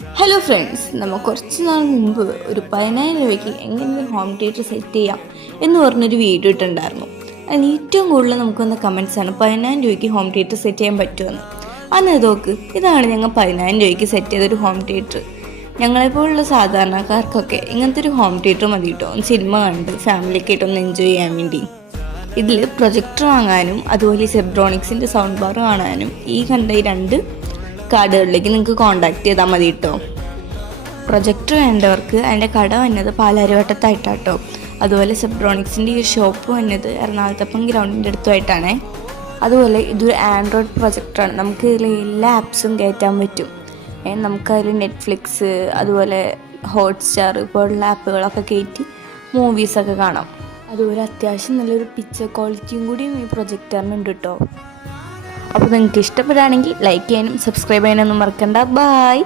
Hello friends, നമ്മൾ കുറച്ച് നാൾ മുമ്പ് ഒരു 10,000 രൂപയ്ക്ക് എങ്ങനെയൊരു ഹോം തിയേറ്റർ സെറ്റ് ചെയ്യാം എന്ന് പറഞ്ഞൊരു വീഡിയോ ഇട്ടുണ്ടായിരുന്നു. അതിൽ ഏറ്റവും കൂടുതൽ നമുക്ക് വന്ന കമൻസാണ് 10,000 രൂപയ്ക്ക് ഹോം തിയേറ്റർ സെറ്റ് ചെയ്യാൻ പറ്റുമെന്ന്. അന്ന് നോക്ക്, ഇതാണ് ഞങ്ങൾ 10,000 രൂപയ്ക്ക് സെറ്റ് ചെയ്തൊരു ഹോം തിയേറ്റർ. ഞങ്ങളെപ്പോലുള്ള സാധാരണക്കാർക്കൊക്കെ ഇങ്ങനത്തെ ഒരു ഹോം തിയേറ്റർ മതി കേട്ടോ, സിനിമ കണ്ട് ഫാമിലിയൊക്കെ ആയിട്ടൊന്ന് എൻജോയ് ചെയ്യാൻ വേണ്ടി. ഇതിൽ പ്രൊജക്ടർ വാങ്ങാനും അതുപോലെ സെബ്രോണിക്സിൻ്റെ സൗണ്ട് ബാർ കാണാനും ഈ കണ്ട ഈ 2 കാർഡുകളിലേക്ക് നിങ്ങൾക്ക് കോൺടാക്ട് ചെയ്താൽ മതി കേട്ടോ. പ്രൊജക്ടർ വേണ്ടവർക്ക് അതിൻ്റെ കട വന്നത് പാലാരിവട്ടത്തായിട്ടാട്ടോ. അതുപോലെ സെബ്രോണിക്സിൻ്റെ ഈ ഷോപ്പ് വന്നത് എറണാകുളത്തപ്പം ഗ്രൗണ്ടിൻ്റെ അടുത്തുമായിട്ടാണേ. അതുപോലെ ഇതൊരു ആൻഡ്രോയിഡ് പ്രൊജക്ടറാണ്. നമുക്ക് ഇതിൽ എല്ലാ ആപ്സും കയറ്റാൻ പറ്റും. നമുക്കതിൽ നെറ്റ്ഫ്ലിക്സ് അതുപോലെ ഹോട്ട്സ്റ്റാർ പോലുള്ള ആപ്പുകളൊക്കെ കയറ്റി മൂവീസൊക്കെ കാണാം. അതുപോലെ അത്യാവശ്യം നല്ലൊരു പിക്ചർ ക്വാളിറ്റിയും കൂടിയും ഈ പ്രൊജക്ടറിനുണ്ട് കേട്ടോ. അപ്പോൾ നിങ്ങൾക്ക് ഇഷ്ടപ്പെടുകയാണെങ്കിൽ ലൈക്ക് ചെയ്യാനും സബ്സ്ക്രൈബ് ചെയ്യാനൊന്നും മറക്കണ്ട. ബൈ.